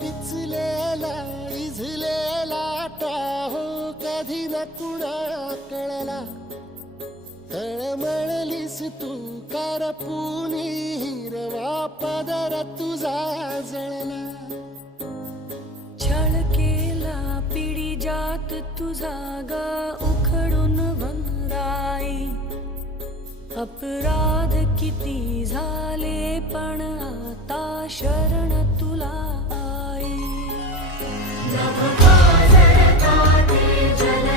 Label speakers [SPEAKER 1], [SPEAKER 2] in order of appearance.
[SPEAKER 1] पिचलेला इझलेला Tahoe कधी न कुणा कळला. तळमळलीस तू करपुनी हिरवा पदर तुझा जळला.
[SPEAKER 2] छळ केला पिढी जात तुझा गा उखडून वंगराई अपराध किती झाले पण आता शर Yahweh.